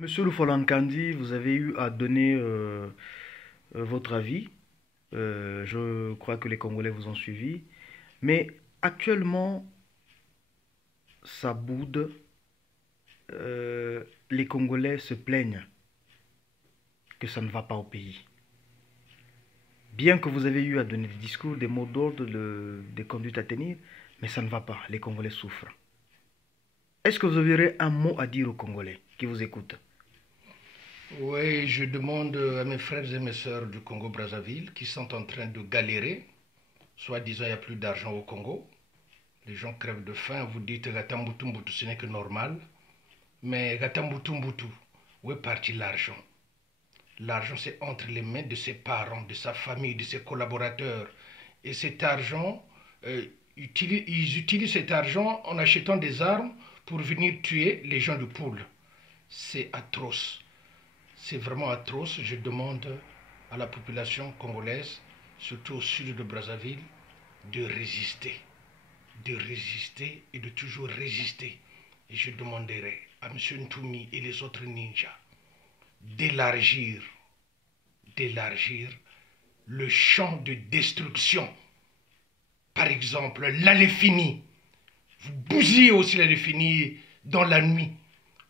Monsieur Lufolankandi, vous avez eu à donner votre avis. Je crois que les Congolais vous ont suivi. Mais actuellement, ça boude. Les Congolais se plaignent que ça ne va pas au pays. Bien que vous avez eu à donner des discours, des mots d'ordre, des conduites à tenir, mais ça ne va pas. Les Congolais souffrent. Est-ce que vous aurez un mot à dire aux Congolais qui vous écoutent? Oui, je demande à mes frères et mes sœurs du Congo-Brazzaville qui sont en train de galérer, soit disant il n'y a plus d'argent au Congo. Les gens crèvent de faim, vous dites Gatambutumbutu, ce n'est que normal. Mais Gatambutumbutu, où est parti l'argent? L'argent, c'est entre les mains de ses parents, de sa famille, de ses collaborateurs. Et cet argent, ils utilisent cet argent en achetant des armes pour venir tuer les gens de Poule. C'est atroce. C'est vraiment atroce. Je demande à la population congolaise, surtout au sud de Brazzaville, de résister. De résister et de toujours résister. Et je demanderai à M. Ntoumi et les autres ninjas d'élargir le champ de destruction. Par exemple, l'Aléfini. Vous bousillez aussi l'Aléfini dans la nuit.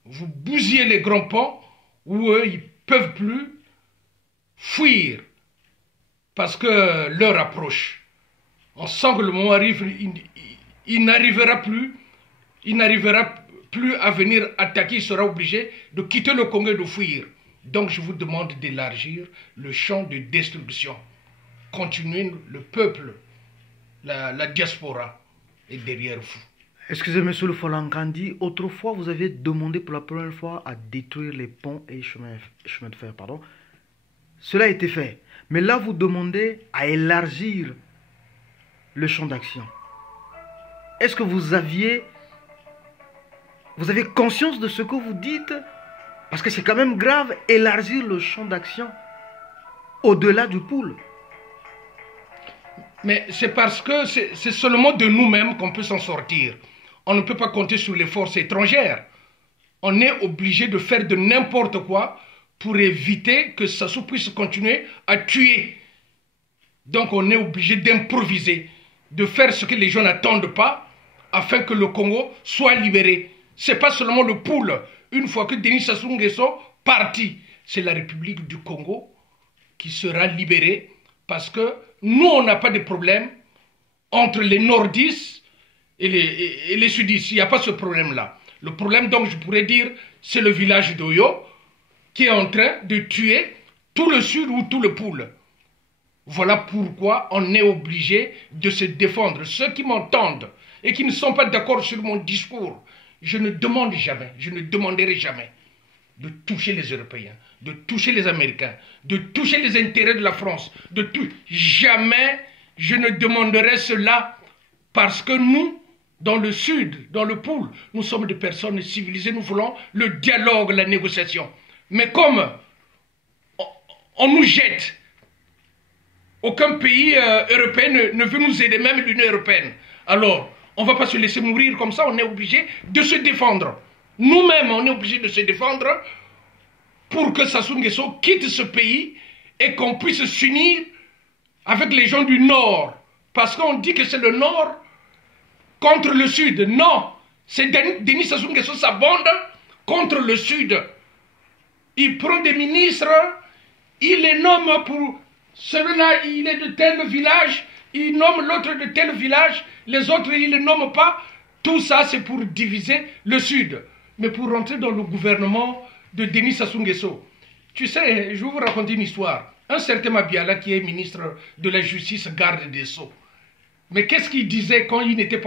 Vous bousillez les grands ponts où eux, ils ne peuvent plus fuir parce que l'heure approche. On sent que le moment arrive, il n'arrivera plus à venir attaquer, il sera obligé de quitter le Congo et de fuir. Donc je vous demande d'élargir le champ de destruction. Continuez, le peuple, la diaspora est derrière vous. Excusez, monsieur le Folankandi, autrefois vous avez demandé pour la première fois à détruire les ponts et chemins de fer, pardon. Cela a été fait. Mais là, vous demandez à élargir le champ d'action. Est-ce que vous avez conscience de ce que vous dites? Parce que c'est quand même grave, élargir le champ d'action au-delà du pool. Mais c'est parce que c'est seulement de nous-mêmes qu'on peut s'en sortir. On ne peut pas compter sur les forces étrangères. On est obligé de faire de n'importe quoi pour éviter que Sassou puisse continuer à tuer. Donc on est obligé d'improviser, de faire ce que les gens n'attendent pas afin que le Congo soit libéré. Ce n'est pas seulement le pool. Une fois que Denis Sassou Nguesso parti, c'est la République du Congo qui sera libérée parce que nous, on n'a pas de problème entre les nordistes et les sudistes. Il n'y a pas ce problème-là. Le problème, donc, je pourrais dire, c'est le village d'Oyo qui est en train de tuer tout le sud ou tout le pool. Voilà pourquoi on est obligé de se défendre. Ceux qui m'entendent et qui ne sont pas d'accord sur mon discours, je ne demande jamais, je ne demanderai jamais de toucher les Européens, de toucher les Américains, de toucher les intérêts de la France, de tout. Jamais je ne demanderai cela parce que nous, dans le sud, dans le pool, nous sommes des personnes civilisées, nous voulons le dialogue, la négociation. Mais comme on nous jette, aucun pays européen ne veut nous aider, même l'Union européenne. Alors, on ne va pas se laisser mourir comme ça, on est obligé de se défendre. Nous-mêmes, on est obligé de se défendre pour que Sassou Nguesso quitte ce pays et qu'on puisse s'unir avec les gens du Nord. Parce qu'on dit que c'est le Nord contre le Sud. Non, c'est Denis Sassou Nguesso, sa bande, contre le Sud. Il prend des ministres, il les nomme pour... Celui-là, il est de tel village, il nomme l'autre de tel village, les autres, il ne les nomme pas. Tout ça, c'est pour diviser le Sud. Mais pour rentrer dans le gouvernement de Denis Sassou Nguesso, tu sais, je vais vous raconter une histoire. Un certain Mabiala, qui est ministre de la Justice, garde des Sceaux. Mais qu'est-ce qu'il disait quand il était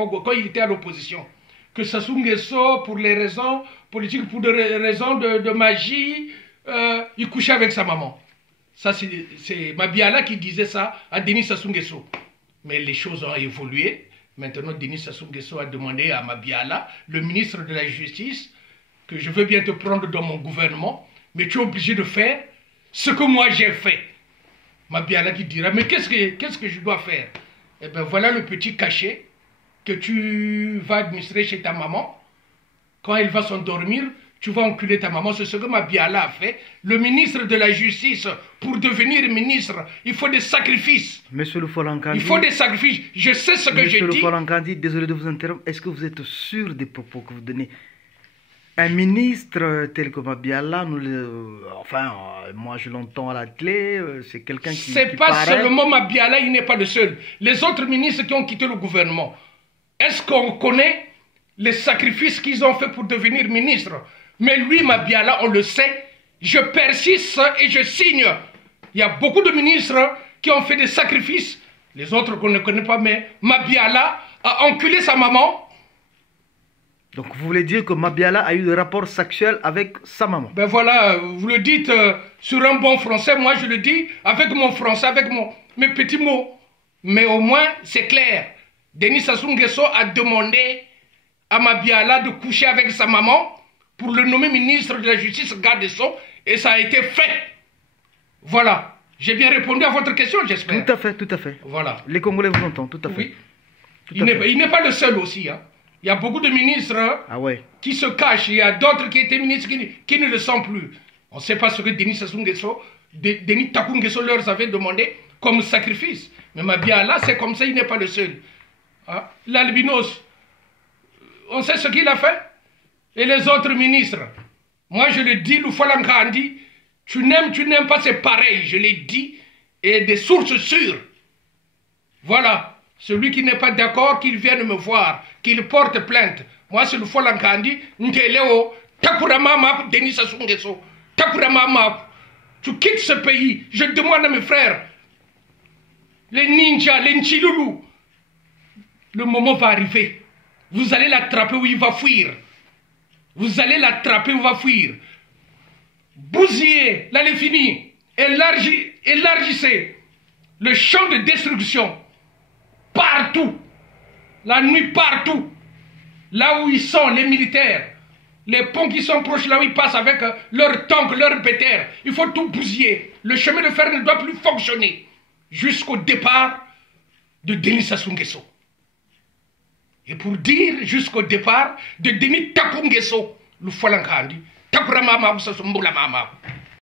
à l'opposition? Que Sassou Nguesso, pour les raisons politiques, pour des raisons de magie, il couchait avec sa maman. Ça, c'est Mabiala qui disait ça à Denis Sassou Nguesso. Mais les choses ont évolué. Maintenant, Denis Sassou Nguesso a demandé à Mabiala, le ministre de la Justice, que je veux bien te prendre dans mon gouvernement, mais tu es obligé de faire ce que moi j'ai fait. Mabiala qui dira, mais qu'est-ce que je dois faire? Eh bien, voilà le petit cachet que tu vas administrer chez ta maman. Quand elle va s'endormir, tu vas enculer ta maman. C'est ce que Mabiala a fait. Le ministre de la Justice, pour devenir ministre, il faut des sacrifices. Monsieur le Folankandi, il faut des sacrifices. Je sais ce que j'ai dit. Monsieur le Folankandi, désolé de vous interrompre. Est-ce que vous êtes sûr des propos que vous donnez? Un ministre tel que Mabiala, moi je l'entends à la clé, c'est quelqu'un qui... C'est pas seulement Mabiala, il n'est pas le seul. Les autres ministres qui ont quitté le gouvernement, est-ce qu'on connaît les sacrifices qu'ils ont fait pour devenir ministre? Mais lui, Mabiala, on le sait, je persiste et je signe. Il y a beaucoup de ministres qui ont fait des sacrifices, les autres qu'on ne connaît pas, mais Mabiala a enculé sa maman. Donc vous voulez dire que Mabiala a eu des rapports sexuels avec sa maman? Ben voilà, vous le dites sur un bon français, moi je le dis avec mon français, avec mes petits mots. Mais au moins c'est clair. Denis Sassou Nguesso a demandé à Mabiala de coucher avec sa maman pour le nommer ministre de la Justice, garde des Sceaux, et ça a été fait. Voilà. J'ai bien répondu à votre question, j'espère. Tout à fait, tout à fait. Voilà. Les Congolais vous entendent, tout à fait. Oui. Il n'est pas le seul aussi, hein. Il y a beaucoup de ministres qui se cachent. Il y a d'autres qui étaient ministres qui ne le sont plus. On ne sait pas ce que Denis Sassou Nguesso, Denis Takou Nguesso leur avait demandé comme sacrifice. Mais Mabiala, c'est comme ça, il n'est pas le seul. Hein? L'albinos, on sait ce qu'il a fait. Et les autres ministres. Moi, je le dis, Loufalankandi, tu n'aimes pas, c'est pareil. Je l'ai dit. Et des sources sûres. Voilà. Celui qui n'est pas d'accord, qu'il vienne me voir, qu'il porte plainte. Moi, c'est le Folankandi, Ndeleo, Takurama, Denis Sassou Nguesso, Takurama, tu quittes ce pays. Je demande à mes frères, les ninjas, les Nchiloulou, le moment va arriver. Vous allez l'attraper où il va fuir. Vous allez l'attraper où il va fuir. Bousillez, là, les fini. Élargissez le champ de destruction. Partout, la nuit partout, là où ils sont, les militaires, les ponts qui sont proches, là où ils passent avec leurs tanks, leurs bétaires, il faut tout bousiller. Le chemin de fer ne doit plus fonctionner jusqu'au départ de Denis Sassou Nguesso. Et pour dire jusqu'au départ de Denis Takou Nguesso, le Folankandi, Takurama Mama,